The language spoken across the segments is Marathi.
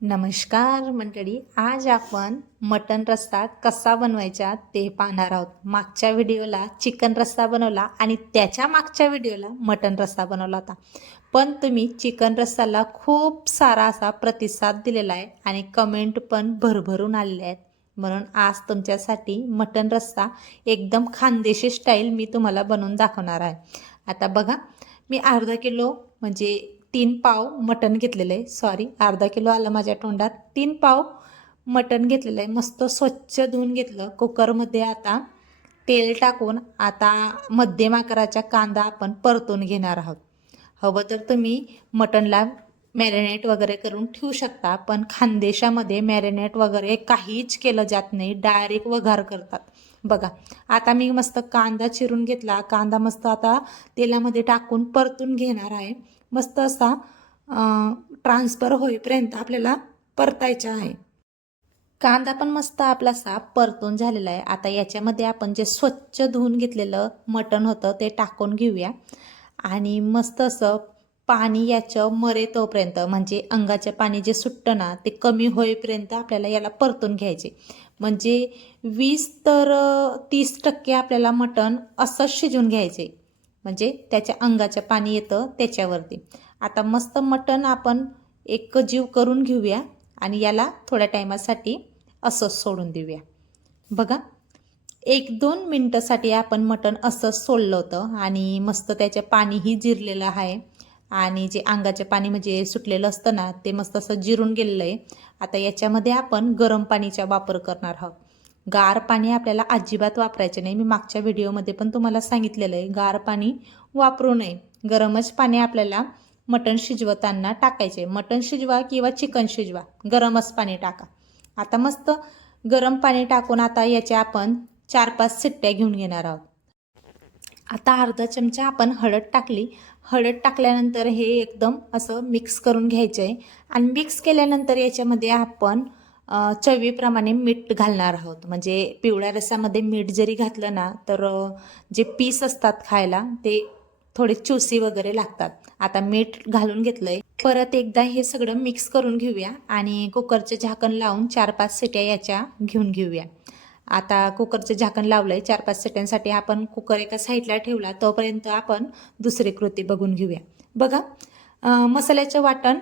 नमस्कार मंडळी, आज आपण मटण रस्सा कसा बनवायचा ते पाहणार आहोत. मागच्या व्हिडिओला चिकन रस्सा बनवला आणि त्याच्या मागच्या व्हिडिओला मटण रस्सा बनवला होता. पण तुम्ही चिकन रस्साला खूप सारा असा प्रतिसाद दिलेला आहे आणि कमेंट पण भरभरून आलेले आहेत. म्हणून आज तुमच्यासाठी मटण रस्सा एकदम खानदेशी स्टाईल मी तुम्हाला बनवून दाखवणार आहे. आता बघा, मी अर्धा किलो म्हणजे 3 पाव मटण घेतलेलं आहे. सॉरी, अर्धा किलो आलं माझ्या तोंडात. 3 पाव मटण घेतलेलं आहे. मस्त स्वच्छ धुवून घेतलं. कुकरमध्ये आता तेल टाकून आता मध्यम आकाराचा कांदा आपण परतून घेणार आहोत. हवं तर तुम्ही मटणला मॅरिनेट वगैरे करून ठेवू शकता, पण खानदेशामध्ये मॅरिनेट वगैरे काहीच केलं जात नाही, डायरेक्ट वघार करतात. बघा, आता मी मस्त कांदा चिरून घेतला. कांदा मस्त आता तेलामध्ये टाकून परतून घेणार आहे. मस्त असा ट्रान्सफर होईपर्यंत आपल्याला परतायचा आहे. कांदा पण मस्त आपला साफ परतून झालेला आहे. आता याच्यामध्ये आपण जे स्वच्छ धुवून घेतलेलं मटण होतं ते टाकून घेऊया आणि मस्त असं पाणी याचं मरे तोपर्यंत, म्हणजे अंगाचं पाणी जे सुटतं ना ते कमी होईपर्यंत आपल्याला याला परतून घ्यायचे. म्हणजे 20 तर 30% आपल्याला मटण असंच शिजून घ्यायचे, म्हणजे त्याच्या अंगाचं पाणी येतं त्याच्यावरती. आता मस्त मटण आपण एक जीव करून घेऊया आणि याला थोड्या टायमासाठी असंच सोडून देऊया. बघा, 1-2 मिनटासाठी आपण मटण असंच सोडलं होतं आणि मस्त त्याचं पाणीही जिरलेलं आहे आणि जे अंगाचे पाणी म्हणजे सुटलेलं असतं ना ते मस्त असं जिरून गेलेलं आहे. आता याच्यामध्ये आपण गरम पाणीचा वापर करणार आहोत. गार पाणी आपल्याला अजिबात वापरायचे नाही. मी मागच्या व्हिडिओमध्ये पण तुम्हाला सांगितलेलं आहे, गार पाणी वापरू नये. गरमच पाणी आपल्याला मटण शिजवताना टाकायचे. मटण शिजवा किंवा चिकन शिजवा, गरमच पाणी टाका. आता मस्त गरम पाणी टाकून आता याच्या आपण 4-5 शिट्ट्या घेऊन घेणार आहोत. आता अर्धा चमचा आपण हळद टाकली. हळद टाकल्यानंतर हे एकदम असं मिक्स करून घ्यायचं आहे आणि मिक्स केल्यानंतर याच्यामध्ये आपण चवीप्रमाणे मीठ घालणार आहोत. म्हणजे पिवळ्या रसामध्ये मीठ जरी घातलं ना तर जे पीस असतात खायला ते थोडे चुसी वगैरे लागतात. आता मीठ घालून घेतलंय. परत एकदा हे सगळं मिक्स करून घेऊया आणि कुकरचे झाकण लावून 4-5 शिट्या याच्या घेऊन घेऊया. आता कुकरचं झाकण लावलंय 4-5 शिट्यांसाठी. आपण कुकर एका साईडला ठेवला, तोपर्यंत आपण दुसरी कृती बघून घेऊया. बघा, मसाल्याचं वाटण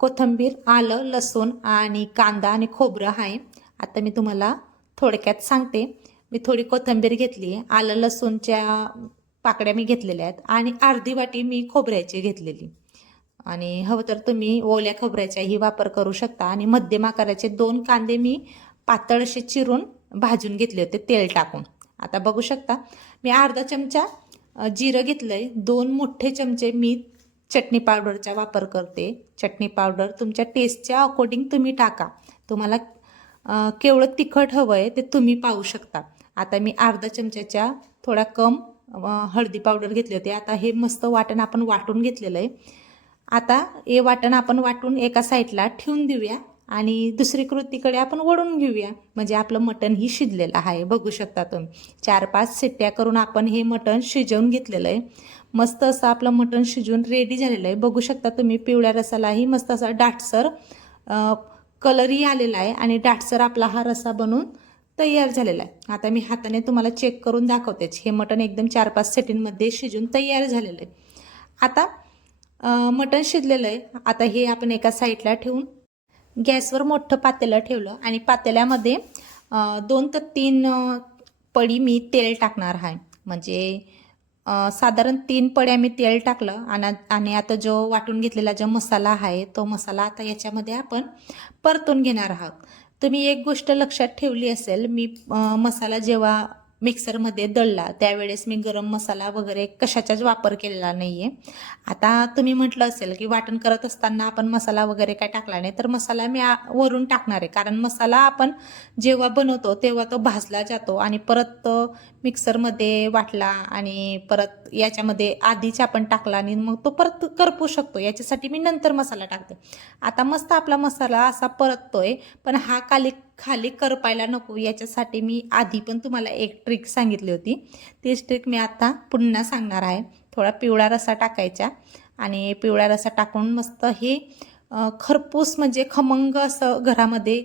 कोथिंबीर, आलं, लसूण आणि कांदा आणि खोबरं आहे. आता मी तुम्हाला थोडक्यात सांगते. मी थोडी कोथिंबीर घेतली, आलं लसूणच्या पाकड्या मी घेतलेल्या आहेत आणि अर्धी वाटी मी खोबऱ्याची घेतलेली. आणि हवं तर तुम्ही ओल्या खोबऱ्याचाही वापर करू शकता. आणि मध्यम आकाराचे 2 कांदे मी पातळ असे चिरून भाजून घेतले होते तेल टाकून. आता बघू शकता, मी अर्धा चमचा जिरं घेतलंय. 2 मोठे चमचे मी चटणी पावडरचा वापर करते. चटणी पावडर तुमच्या टेस्टच्या अकॉर्डिंग तुम्ही टाका. तुम्हाला केवढं तिखट हवं आहे ते तुम्ही पाहू शकता. आता मी अर्धा चमच्याच्या थोडा कम हळदी पावडर घेतली होती. आता हे मस्त वाटण आपण वाटून घेतलेलं आहे. आता हे वाटण आपण वाटून एका साईडला ठेवून देऊया आणि दुसरी कृतीकडे आपण वळून घेऊया. म्हणजे आपलं मटण ही शिजलेलं आहे. बघू शकता तुम्ही, 4-5 शिट्ट्या करून आपण हे मटण शिजवून घेतलेलं आहे. मस्त असं आपलं मटण शिजून रेडी झालेलं आहे. बघू शकता तुम्ही, पिवळ्या रसालाही मस्त असा दाटसर कलरही आलेला आहे आणि दाटसर आपला हा रसा बनवून तयार झालेला आहे. आता मी हाताने तुम्हाला चेक करून दाखवतेच. हे मटण एकदम 4-5 शिट्टींमध्ये शिजून तयार झालेलं आहे. आता मटण शिजलेलं आहे. आता हे आपण एका साईडला ठेवून गॅसवर मोठं पातेलं ठेवलं आणि पातेल्यामध्ये 2 ते 3 पडी मी तेल टाकणार आहे. म्हणजे साधारण 3 पड्या मी तेल टाकलं आणि आता जो वाटून घेतलेला जो मसाला आहे तो मसाला आता याच्यामध्ये आपण परतून घेणार आहोत. तुम्ही एक गोष्ट लक्षात ठेवली असेल, मी मसाला जेव्हा मिक्सरमध्ये दळला त्यावेळेस मी गरम मसाला वगैरे कशाचाच वापर केलेला नाही आहे. आता तुम्ही म्हटलं असेल की वाटण करत असताना आपण मसाला वगैरे काय टाकला नाही, तर मसाला मी वरून टाकणार आहे. कारण मसाला आपण जेव्हा बनवतो तेव्हा तो भाजला जातो आणि परत मिक्सरमध्ये वाटला आणि परत याच्यामध्ये आधीच आपण टाकला आणि मग तो परत करपू शकतो. याच्यासाठी मी नंतर मसाला टाकते. आता मस्त आपला मसाला असा परततोय, पण हा खाली करपायला नको याच्यासाठी मी आधी पण तुम्हाला एक ट्रिक सांगितली होती. तीच ट्रिक मी आता पुन्हा सांगणार आहे. थोडा पिवळा रसा टाकायचा आणि पिवळा रसा टाकून मस्त हे खरपूस म्हणजे खमंग असं घरामध्ये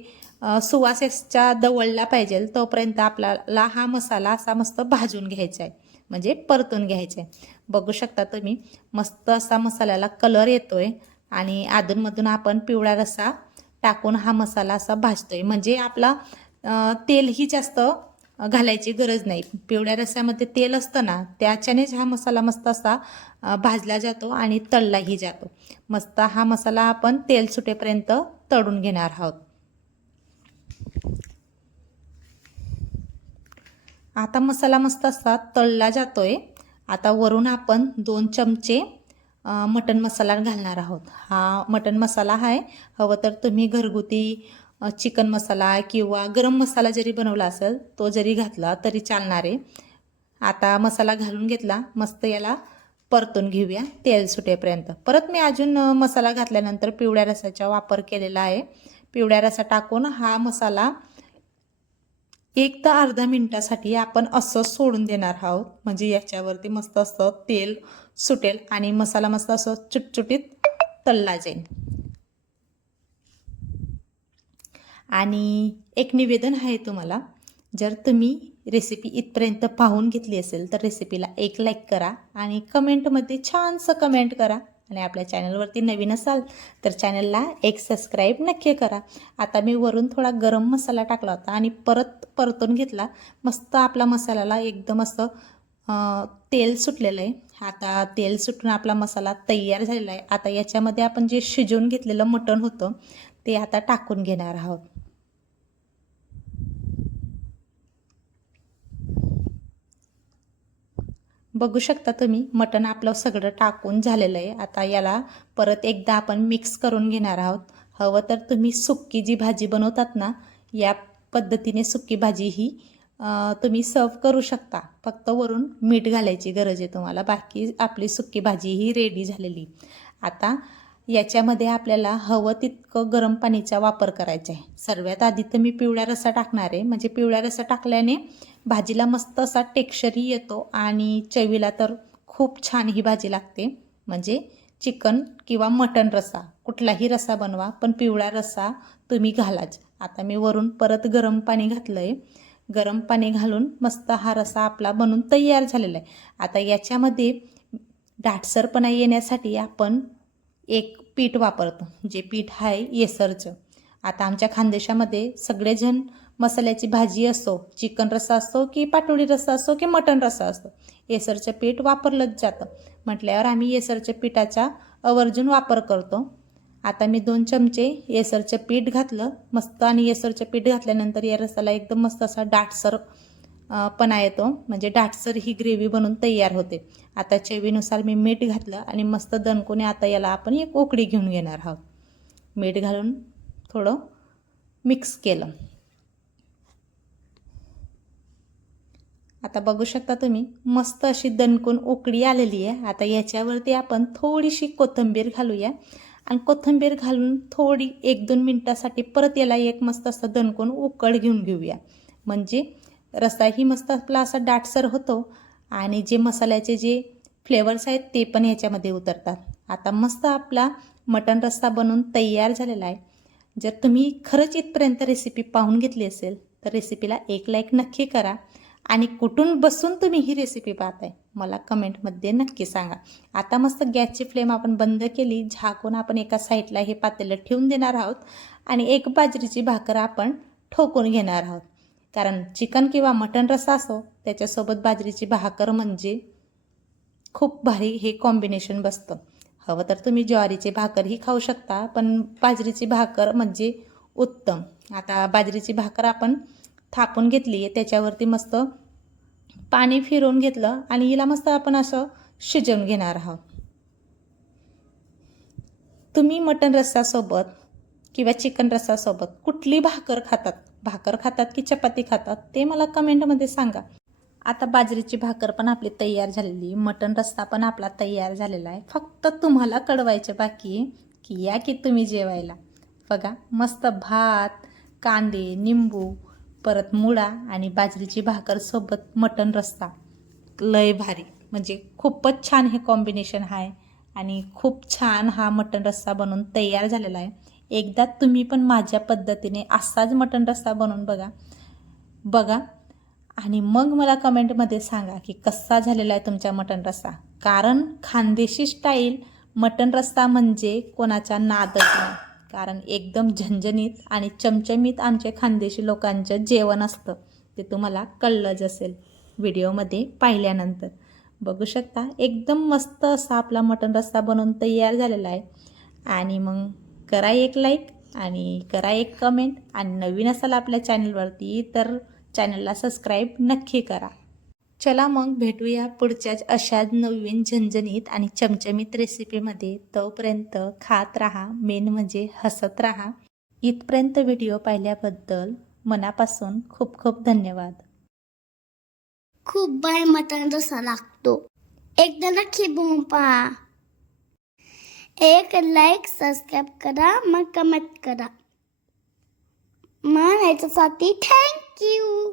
सुवास याच्या दवळला पाहिजे तोपर्यंत आपल्याला हा मसाला असा मस्त भाजून घ्यायचा आहे, म्हणजे परतून घ्यायचा आहे. बघू शकता तुम्ही मस्त असा मसाल्याला कलर येतोय आणि अधूनमधून आपण पिवळा रस्सा टाकून हा मसाला असा भाजतोय, म्हणजे आपला तेलही जास्त घालायची गरज नाही. पिवळ्या रस्स्यामध्ये तेल असतं ना, त्याच्यानेच हा मसाला मस्त असा भाजला जातो आणि तळलाही जातो. मस्त हा मसाला आपण तेल सुटेपर्यंत तळून घेणार आहोत. आता मसाला मस्त असा तळला जातोय. आता वरून आपण 2 चमचे मटण मसाला घालणार आहोत. हा मटण मसाला आहे, हवं तर तुम्ही घरगुती चिकन मसाला किंवा गरम मसाला जरी बनवला असेल तो जरी घातला तरी चालणार आहे. आता मसाला घालून घेतला, मस्त याला परतून घेऊया तेल सुटेपर्यंत. परत मी अजून मसाला घातल्यानंतर पिवळ्या रसाचा वापर केलेला आहे. पिवळ्या रसा टाकून हा मसाला 1 ते अर्धा मिनिटासाठी आपण असं सोडून देणार आहोत, म्हणजे याच्यावरती मस्त असं तेल सुटेल आणि मसाला मस्त असं चुटचुटीत तळला जाईल. आणि एक निवेदन आहे तुम्हाला, जर तुम्ही रेसिपी इथपर्यंत पाहून घेतली असेल तर रेसिपीला एक लाईक करा आणि कमेंटमध्ये छानसं कमेंट करा. आणि आपल्या चॅनलवरती नवीन असाल तर चॅनलला एक सबस्क्राईब नक्की करा. आता मी वरून थोडा गरम मसाला टाकला होता आणि परत परतून घेतला. मस्त आपला मसाल्याला एकदम असं तेल सुटलेलं आहे. आता तेल सुटून आपला मसाला तयार झालेला आहे. आता याच्यामध्ये आपण जे शिजवून घेतलेलं मटण होतं ते आता टाकून घेणार आहोत. बघू शकता तुम्ही मटण आपलं सगळं टाकून झालेलं आहे. आता याला परत एकदा आपण मिक्स करून घेणार आहोत. हवं तर तुम्ही सुक्की जी भाजी बनवतात ना, या पद्धतीने सुक्की भाजी ही तुम्ही सर्व करू शकता. फक्त वरून मीठ घालायची गरज आहे तुम्हाला, बाकी आपली सुक्की भाजी ही रेडी झालेली. आता याच्यामध्ये आपल्याला हवं तितकं गरम पाणीचा वापर करायचा आहे. सर्वात आधी तर मी पिवळा रस्सा टाकणार आहे, म्हणजे पिवळा रस्सा टाकल्याने भाजीला मस्त असा टेक्स्चरही येतो आणि चवीला तर खूप छान ही भाजी लागते. म्हणजे चिकन किंवा मटण रस्सा कुठलाही रस्सा बनवा, पण पिवळा रस्सा तुम्ही घालाच. आता मी वरून परत गरम पाणी घातलं आहे. गरम पाणी घालून मस्त हा रस्सा आपला बनून तयार झालेला आहे. आता याच्यामध्ये दाटसरपणा येण्यासाठी आपण एक पीठ वापरतो, जे पीठ आहे येसरचं. आता आमच्या खानदेशामध्ये सगळेजण मसाल्याची भाजी असो, चिकन रस्सा असो की पाटोळी रस्सा असो की मटण रस्सा असो, येसरचं पीठ वापरलंच जातं. म्हटल्यावर आम्ही येसरच्या पिठाचा आवर्जून वापर करतो. आता मी 2 चमचे येसरचं पीठ घातलं मस्त आणि येसरचं पीठ घातल्यानंतर या रस्साला एकदम मस्त असा दाटसर पणा येतो, म्हणजे दाटसर ही ग्रेव्ही बनून तयार होते. आता चवीनुसार मी मीठ घातलं आणि मस्त दणकूने आता याला आपण एक उकळी घेऊन घेणार आहोत. मीठ घालून थोडं मिक्स केलं. आता बघू शकता तुम्ही मस्त अशी दणकून उकळी आलेली आहे. आता याच्यावरती आपण थोडीशी कोथिंबीर घालूया आणि कोथिंबीर घालून थोडी 1-2 मिनटासाठी परत याला एक मस्त असं दणकून उकळ घेऊन घेऊया, म्हणजे रस्साही मस्त आपला असा दाटसर होतो आणि जे मसाल्याचे जे फ्लेवर्स आहेत ते पण याच्यामध्ये उतरतात. आता मस्त आपला मटण रस्सा बनून तयार झालेला आहे. जर तुम्ही खरंच इथपर्यंत रेसिपी पाहून घेतली असेल तर रेसिपीला एक लाईक नक्की करा आणि कुठून बसून तुम्ही ही रेसिपी पाहताय मला कमेंटमध्ये नक्की सांगा. आता मस्त गॅसची फ्लेम आपण बंद केली, झाकून आपण एका साईडला हे पातेलं ठेवून देणार आहोत आणि एक बाजरीची भाकर आपण ठोकून घेणार आहोत. कारण चिकन किंवा मटण रस्सा असो त्याच्यासोबत बाजरीची भाकर म्हणजे खूप भारी हे कॉम्बिनेशन बसतं. हवं तर तुम्ही ज्वारीची भाकरही खाऊ शकता, पण बाजरीची भाकर म्हणजे उत्तम. आता बाजरीची भाकर आपण थापून घेतली आहे, त्याच्यावरती मस्त पाणी फिरवून घेतलं आणि हिला मस्त आपण असं शिजवून घेणार आहोत. तुम्ही मटण रस्सासोबत किंवा चिकन रस्सासोबत कुठली भाकर खातात की चपाती खातात ते मला कमेंटमध्ये सांगा. आता बाजरीची भाकर पण आपली तयार झालेली, मटण रस्सा पण आपला तयार झालेला आहे. फक्त तुम्हाला कळवायचं बाकी आहे की या की तुम्ही जेवायला. बघा मस्त भात, कांदे, निंबू, परत मुळा आणि बाजरीची भाकर सोबत मटण रस्सा, लय भारी, म्हणजे खूपच छान हे कॉम्बिनेशन आहे. आणि खूप छान हा मटण रस्सा बनवून तयार झालेला आहे. एकदा तुम्ही पण माझ्या पद्धतीने असाच मटण रस्सा बनवून बघा आणि मग मला कमेंटमध्ये सांगा की कसा झालेला आहे तुमचा मटण रस्सा. कारण खानदेशी स्टाईल मटण रस्सा म्हणजे कोणाचा नादच नाही. कारण एकदम झणझणीत आणि चमचमीत आमचे खानदेशी लोकांचं जेवण असतं. ते तुम्हाला कळलंच असेल व्हिडिओमध्ये पाहिल्यानंतर. बघू शकता एकदम मस्त असा आपला मटण रस्सा बनवून तयार झालेला आहे. आणि मग करा एक लाईक आणि करा एक कमेंट आणि नवीन असाल आपल्या चॅनलवरती तर चॅनलला सबस्क्राईब नक्की करा. चला मग भेटूया पुढच्याच अशाच नवीन झणझणीत आणि चमचमीत रेसिपीमध्ये. तोपर्यंत खात राहा, मेन म्हणजे हसत राहा. इथपर्यंत व्हिडिओ पाहिल्याबद्दल मनापासून खूप खूप धन्यवाद. खूप बाय मटण रस्सा लागतो. एकदा नक्की बनवून पहा. एक लाईक सबस्क्राईब करा, मग कमेंट करा. मग याच्यासाठी थँक्यू.